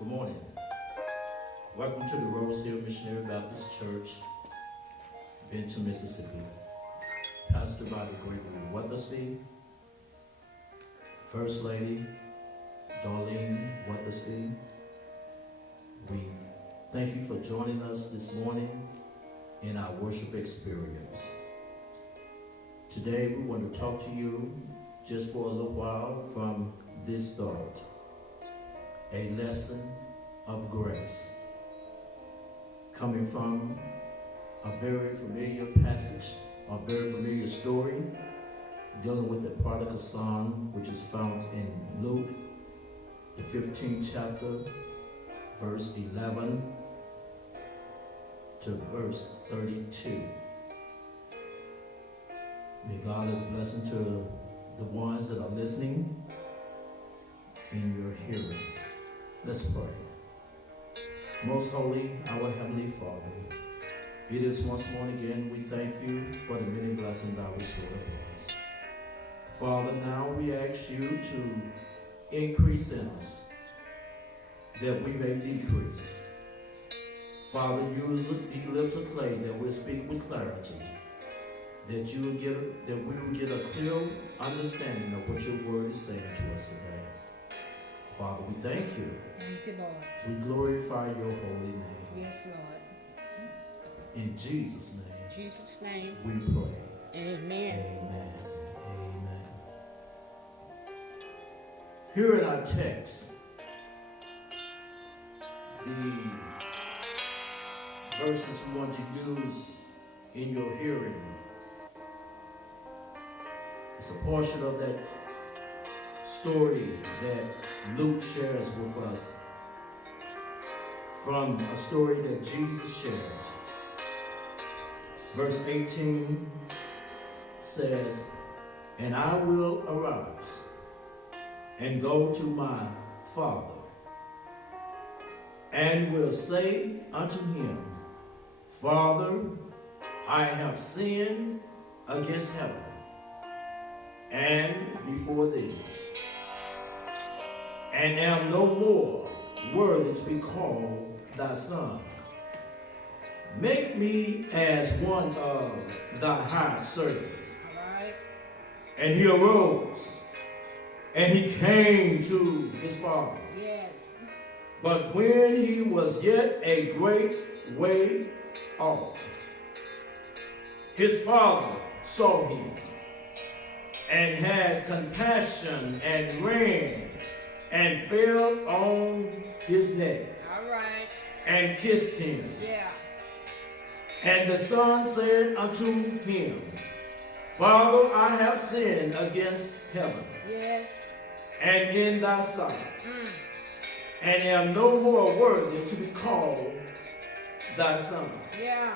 Good morning. Welcome to the Rose Hill Missionary Baptist Church, Benton, Mississippi. Pastor by the Gregory Weathersby, First Lady Darlene Weathersby. We thank you for joining us this morning in our worship experience. Today we want to talk to you just for a little while from this thought: a lesson of grace, coming from a very familiar passage, a very familiar story dealing with the prodigal son, which is found in Luke, the 15th chapter, verse 11 to verse 32. May God add a blessing to the ones that are listening in your hearing. Let's pray. Most holy, our Heavenly Father, it is once more again we thank you for the many blessings thou bestowed upon us. Father, now we ask you to increase in us that we may decrease. Father, use the lips of clay that we speak with clarity, that we will get a clear understanding of what your word is saying to us today. Father, we thank you. Thank you, Lord. We glorify your holy name. Yes, Lord. In Jesus' name. In Jesus' name. We pray. Amen. Amen. Amen. Here in our text, the verses we want to use in your hearing, it's a portion of that story that Luke shares with us from a story that Jesus shared. Verse 18 says, "And I will arise and go to my Father, and will say unto him, Father, I have sinned against heaven and before thee, and am no more worthy to be called thy son. Make me as one of thy hired servants." All right. And he arose, and he came to his father. Yes. But when he was yet a great way off, his father saw him, and had compassion, and ran, and fell on his neck, All right. and kissed him. Yeah. And the son said unto him, Father, I have sinned against heaven, Yes. and in thy sight, and am no more worthy to be called thy son. Yeah.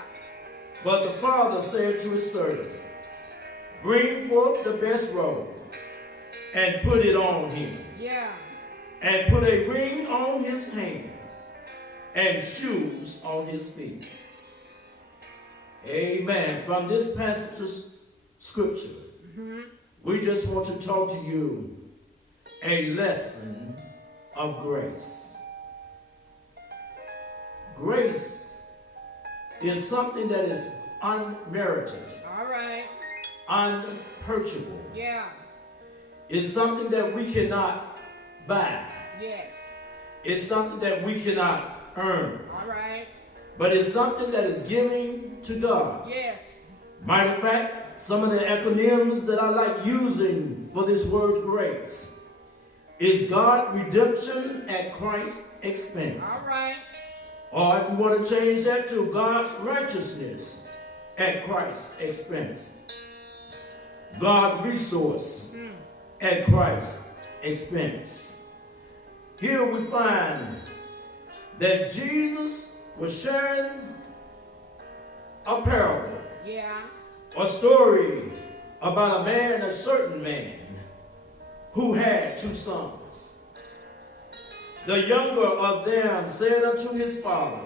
But the father said to his servant, Bring forth the best robe, and put it on him, Yeah. and put a ring on his hand, and shoes on his feet. Amen. From this passage of scripture, we just want to talk to you a lesson of grace. Grace is something that is unmerited, All right. unpurchasable. Yeah. It's something that we cannot buy. Yes. It's something that we cannot earn. All right. But it's something that is given to God. Yes. Matter of fact, some of the acronyms that I like using for this word grace is God redemption at Christ's expense. All right. Or if you want to change that to God's righteousness at Christ's expense. God resource at Christ's expense. Here we find that Jesus was sharing a parable, Yeah. a story about a man, a certain man, who had two sons. The younger of them said unto his father,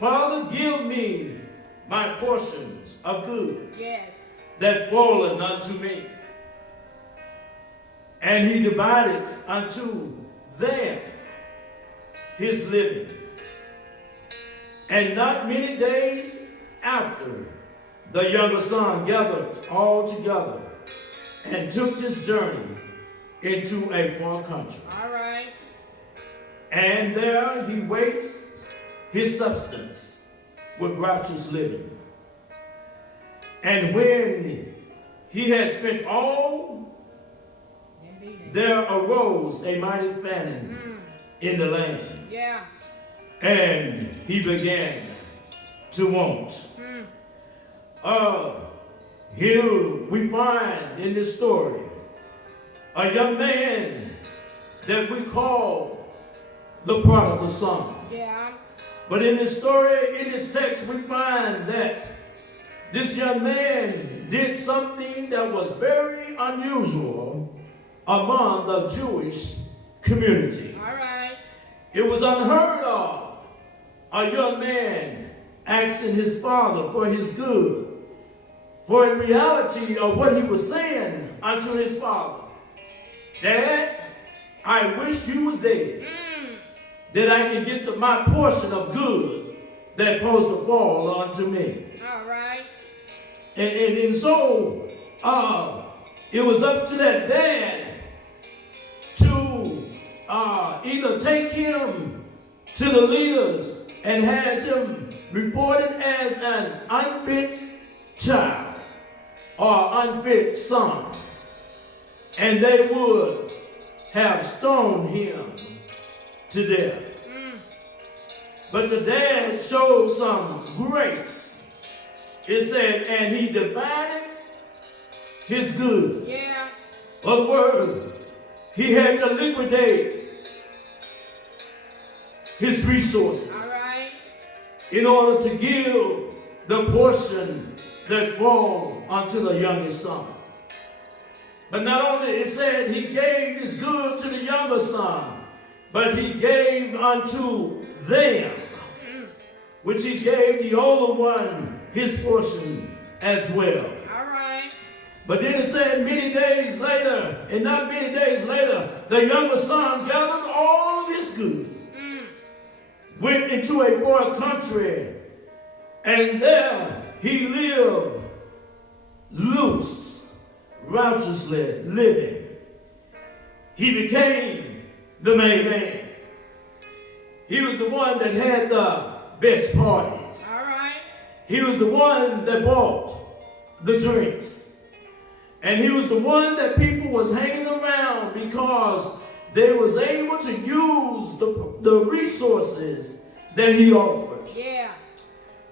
Father, give me my portions of good Yes. that fallen unto me. And he divided unto them his living. And not many days after, the younger son gathered all together and took his journey into a far country. All right. And there he wastes his substance with righteous living. And when he had spent all, there arose a mighty famine in the land. Yeah. And he began to want. Here we find in this story a young man that we call the prodigal son. Yeah. But in this story, in this text, we find that this young man did something that was very unusual among the Jewish community. All right. It was unheard of, a young man asking his father for his good. For in reality of what he was saying unto his father, Dad, I wish you was dead, that I can get my portion of good that's supposed to fall unto me. All right. And so it was up to that dad to either take him to the leaders and has him reported as an unfit child or unfit son, and they would have stoned him to death. But the dad showed some grace. It said, and he divided his good. Yeah. Other word, he had to liquidate his resources. All right. In order to give the portion that fall unto the youngest son. But not only it said he gave his good to the younger son, but he gave unto them, which he gave the older one his portion as well. All right. But then it said many days later, and not many days later, the younger son gathered all of his good, went into a far country, and there he lived loose, righteously living. He became the main man. He was the one that had the best parties. All right. He was the one that bought the drinks. And he was the one that people was hanging around because they was able to use the resources that he offered. Yeah.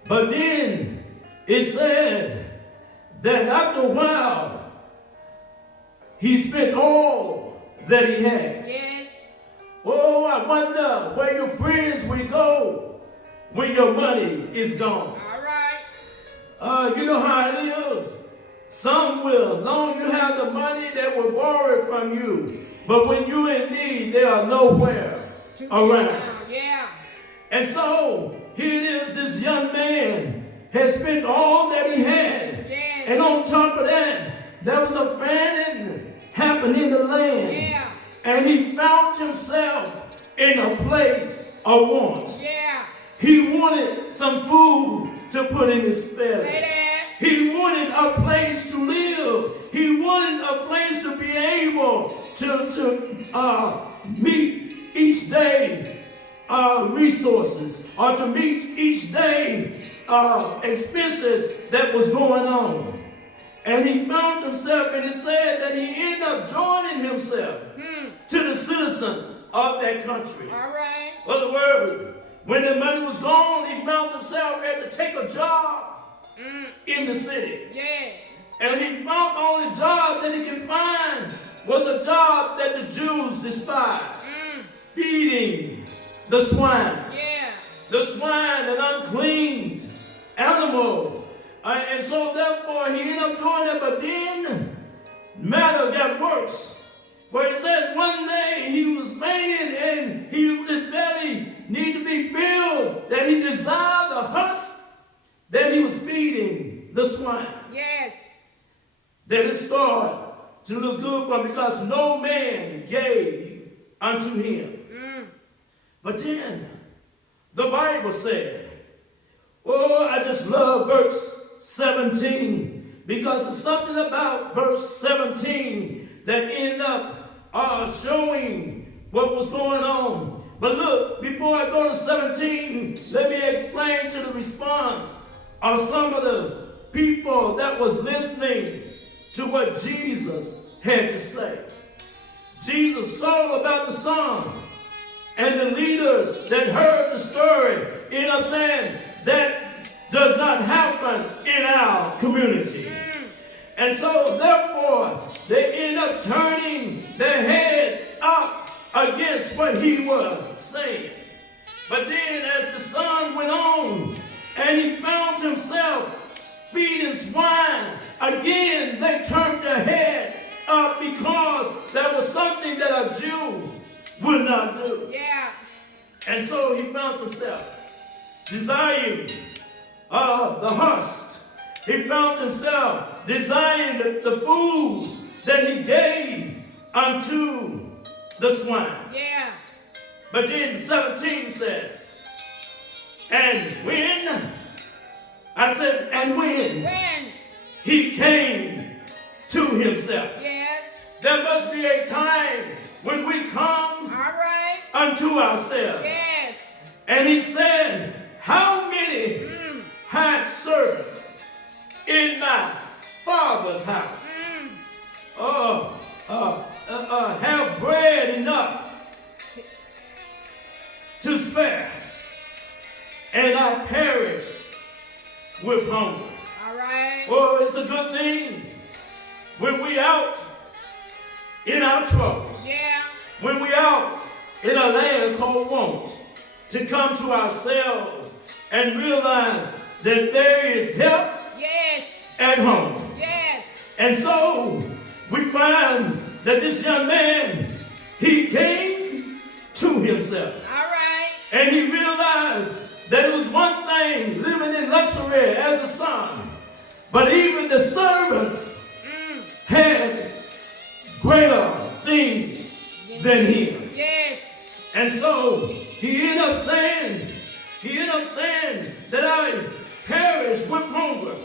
But then it said that after a while, he spent all that he had. Yes. Oh, I wonder where your friends will go when your money is gone. All right. You know how it is. Some will, long you have the money, they will borrow it from you. But when you're in need, they are nowhere around. Yeah. And so, here it is, this young man has spent all that he had. Yes. And on top of that, there was a famine happening in the land. Yeah. And he found himself in a place of want. Yeah. He wanted some food to put in his belly. Say that. He wanted a place to live. He wanted a place to be able to meet each day resources, or to meet each day expenses that was going on. And he found himself, and it said that he ended up joining himself to the citizen of that country. All right. Other word, when the money was gone, he found himself had to take a job in the city. Yeah. And he found the only job that he could find was a job that the Jews despised. Feeding the swine. Yeah. The swine, an unclean animal. And so therefore he ended up doing that, but then matter got worse. For it says one day he was fainting and his belly needed to be filled, that he desired the husk that he was feeding the swine. Yes. That it started to look good for him because no man gave unto him. But then the Bible said, oh, I just love verse 17 because there's something about verse 17 that ended up showing what was going on. But look, before I go to 17, let me explain to the response of some of the people that was listening to what Jesus had to say. Jesus saw about the song, and the leaders that heard the story ended up saying, that does not happen in our community. And so, therefore, they end up turning their heads up against what he was saying. But then as the son went on and he found himself feeding swine, again they turned their head up because that was something that a Jew would not do. Yeah. And so he found himself desiring the husk. He found himself desiring the food that he gave unto the swine. Yeah. But then 17 says, and when When? he came to himself. Yes. There must be a time when we come All right. unto ourselves. Yes. And he said, how many had servants in my father's house? Have bread enough to spare, and I perish with hunger. All right. Oh, it's a good thing when we out in our troubles, Yeah. when we out in a land called want, to come to ourselves and realize that there is help Yes. at home. Yes. And so we find that this young man, he came to himself. All right. And he realized that it was one thing living in luxury as a son, but even the servants had greater things than him. Yes. And so he ended up saying that I perish with hunger.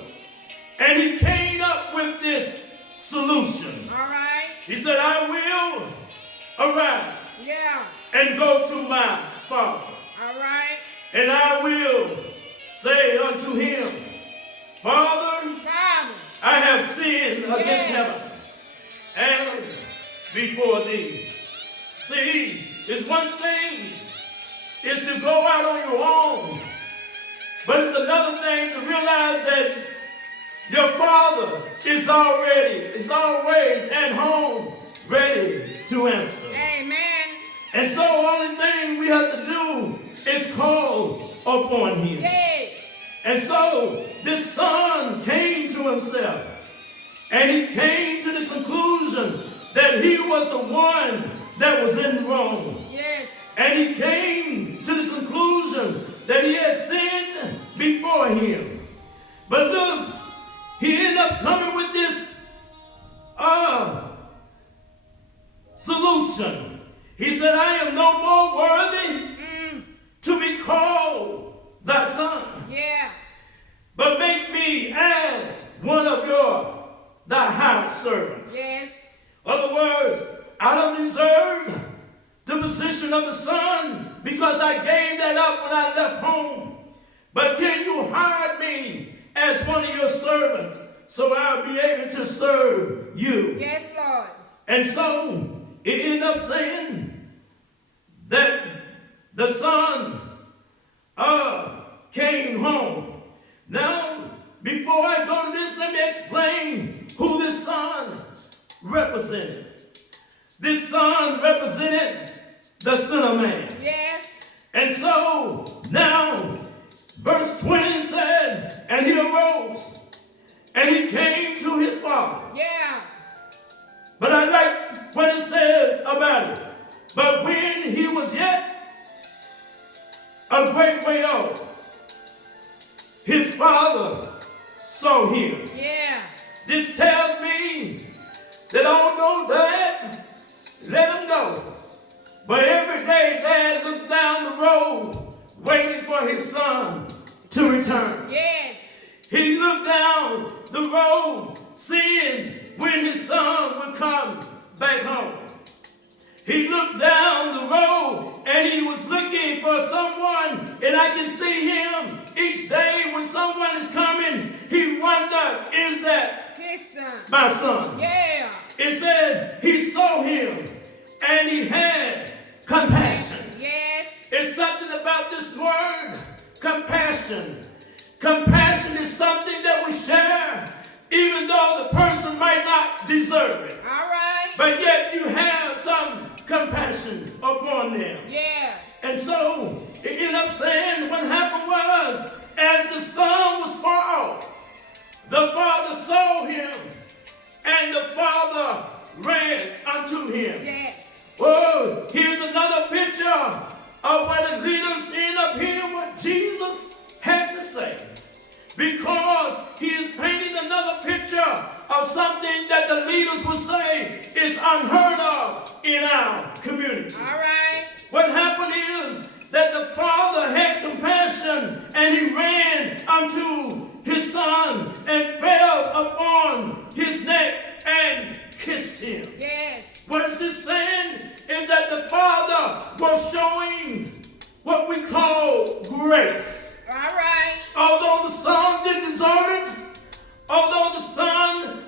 And he came up with this solution. All right. He said, I will arise Yeah. and go to my father, All right. and I will say unto him, Father, Father. I have sinned against Yeah. heaven and before thee. See, it's one thing is to go out on your own, but it's another thing to realize that your father is always at home, ready to answer. Amen. And so only thing we have to do is call upon him. Yay. And so this son came to himself, and he came to the conclusion that he was the one that was in the wrong. Yes. And he came to the conclusion that he had sinned before him. But look, he ended up coming with this solution. He said, I am no more worthy to be called thy son, Yeah. but make me as one of thy hired servants. Yes. Other words, I don't deserve the position of the son because I gave that up when I left home. But can you hire me as one of your servants so I'll be able to serve you? Yes, Lord. And so it ended up saying that the son came home. Now, before I go to this, let me explain who this son represented. This son represented the Son of Man. Yes. And so now, verse 20 said, and he arose, and he came to his father. Yeah. But I like what it says about it. But when he was yet a great way off, his father saw him. Yeah. This tells me that although Dad let him go, but every day day, Dad looked down the road, waiting for his son to return. Yes. He looked down the road, seeing when his son would come back home. He looked down the road and he was looking for someone, and I can see him each day when someone is coming. He wondered, is that His son. my son? Yeah. It said he saw him and he had compassion. Yes. It's something about this word, compassion. Compassion is something that we share, even though the person might not deserve it. All right. But yet you have some compassion upon them. Yeah. And so it ended up saying what happened was, as the son was far off, the father saw him, and the father ran unto him. Yes. Oh, here's another picture of where the leaders end up hearing what Jesus had to say. Because he is painting another picture of something that the leaders would say is unheard of in our community. All right. What happened is that the father had compassion and he ran unto his son and fell upon his neck and kissed him. Yes. What is this saying? Is that the father was showing what we call grace. All right. Although the son didn't deserve it, although the son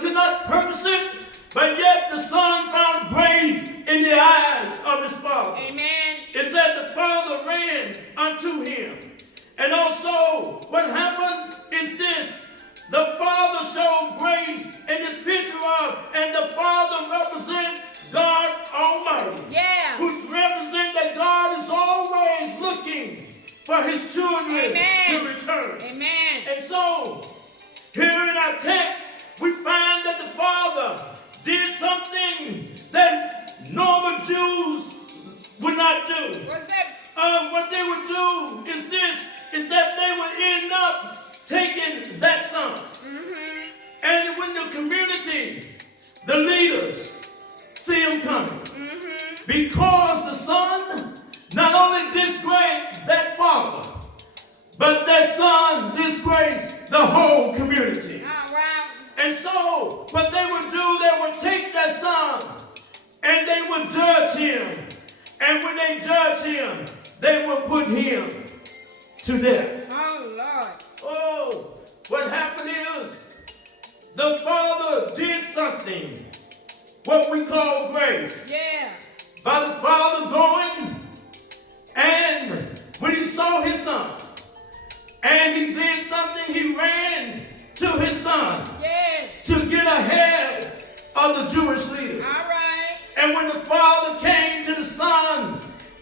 did not purpose it, but yet the son found grace in the eyes of his father. Amen. It said the father ran unto him. And also, what happened is this. The father showed grace in this picture of, and the father represents God Almighty. Yeah. Which represents that God is always looking for his children to return. Amen. And so, here in our text, we find that the father did something that normal Jews would not do. What's that? What they would do is this, is that they would end up taking that son. Mm-hmm. And when the community, the leaders, see him coming, Mm-hmm. because the son not only disgraced that father, but that son disgraced the whole community. Oh, wow. And so, what they would do, they would take that son and they would judge him. And when they judge him, they would put him to death. Oh, Lord. Oh, what happened is the father did something, what we call grace. Yeah. By the father going, and when he saw his son, and he did something, he ran to his son Yes. to get ahead of the Jewish leaders. All right. And when the father came to the son,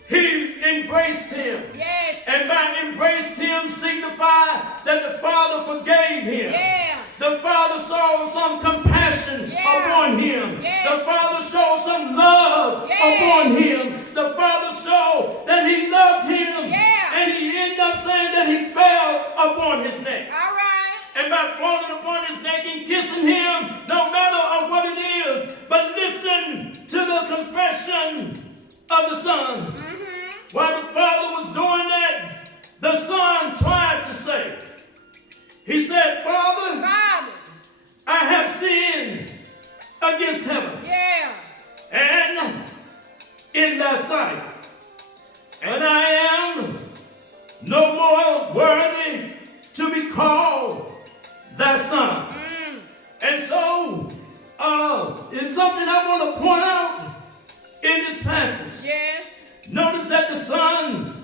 he embraced him. Yes. And by embraced him signified that the father forgave him. Yeah. The father showed some compassion upon him. Yeah. The father showed some love upon him. The father showed that he loved him. Yeah. And he ended up saying that he fell upon his neck. All right. And by falling upon his neck and kissing him, no matter of what it is, but listen to the confession of the son. Mm-hmm. While the father was doing that, the son tried to say, he said, Father, Father. I have sinned against heaven Yeah. and in thy sight, and I am no more worthy to be called thy son. Mm. And so, it's something I want to point out in this passage. Yes. Notice that the son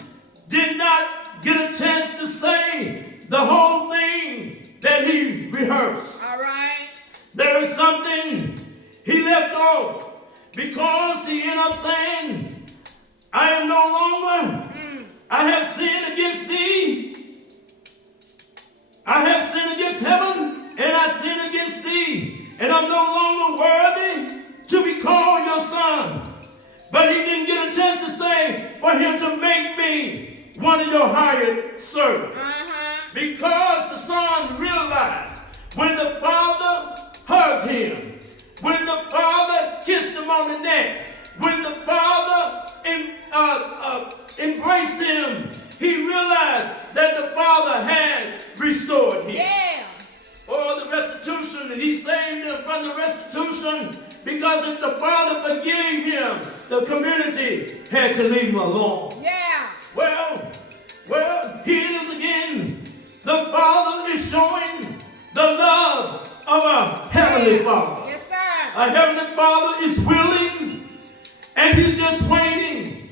did not get a chance to say the whole thing that he rehearsed. All right. There is something he left off because he ended up saying, I am no longer, I have sinned against thee. I have sinned against heaven, and I sin against thee. And I'm no longer worthy to be called your son. But he didn't get a chance to say for him to make me one of your hired servants. Uh-huh. Because the son realized when the father hugged him, when the father kissed him on the neck, when the father embraced him, he realized that the Father has restored him. Yeah. Oh, the restitution, he saved him from the restitution, because if the Father forgave him, the community had to leave him alone. Yeah. Well, here it is again. The Father is showing the love of a Heavenly Father. Yes, sir. A Heavenly Father is willing, and he's just waiting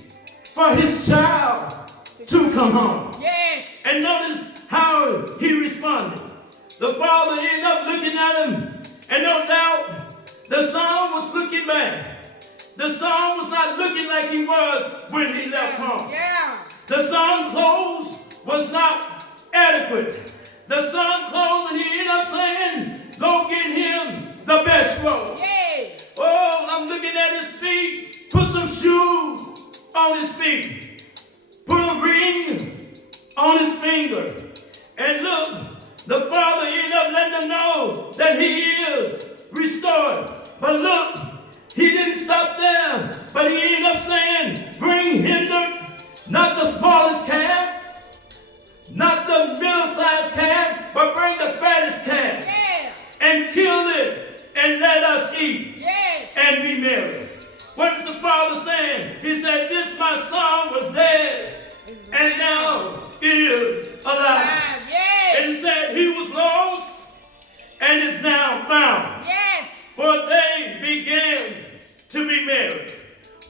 for his child to come home. Yes. And notice how he responded. The Father ended up looking at him, and no doubt the Son was looking back. The Son was not looking like he was when he left home. Yeah. The Son's clothes was not adequate. The Son's clothes, and he ended up saying, go get him the best robe. Yay. Oh, I'm looking at his feet. Put some shoes on his feet. Put a ring on his finger. And look, the Father ended up letting him know that he is restored. But look, he didn't stop there. But he ended up saying, bring hinder, not the smallest calf, not the middle-sized calf, but bring the fattest calf. Yeah. And kill it, and let us eat. Yes. And be merry. What is the Father saying? He said, this my son was dead, and now is alive. Yes. And he said, he was lost, and is now found. Yes. For they began to be merry.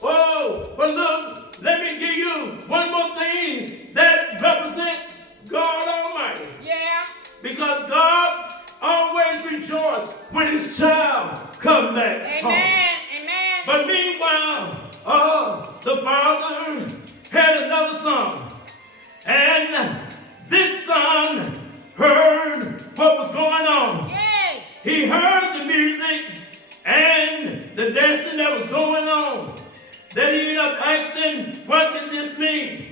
Oh, but look, let me give you one more thing that represents God Almighty. Yeah. Because God always rejoices when his child comes back home. Amen. Amen. But meanwhile, the Father had another son. And this son heard what was going on. Yes. He heard the music and the dancing that was going on. Then he ended up asking, what did this mean?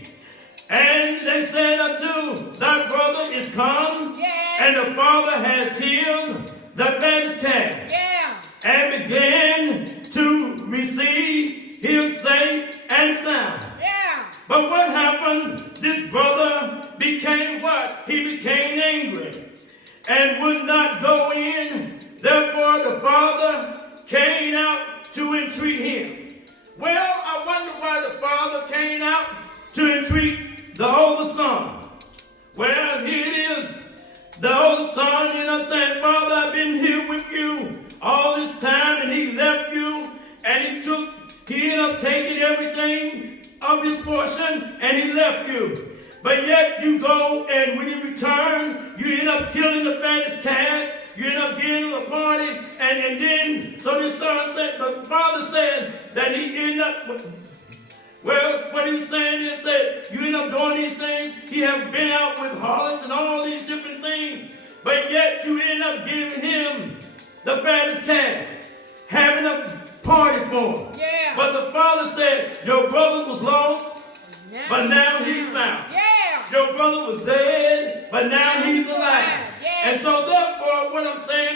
And they said unto, thy brother is come, Yes. and the father has killed the fattest calf. Yeah. And began to receive him safe and sound. Yeah. But what happened? This brother became what? He became angry and would not go in. Therefore the father came out to entreat him. Well, I wonder why the father came out to entreat the older son. Well, here it is. The older son ended up saying, Father, I've been here with you all this time, and he left you, and he ended up taking everything of his portion, and he left you. But yet you go, and when you return, you end up killing the fattest calf, you end up getting a party, and then, so this son said, the father said that he ended up, well, what he was saying is that you end up doing these things, he have been out with harlots and all these different things, but yet you end up giving him the fattest calf, having a party for him. Yeah. But the father said, your brother was lost, Yeah. but now he's found. Yeah. Your brother was dead, but now he's alive. Yeah. And so therefore, what I'm saying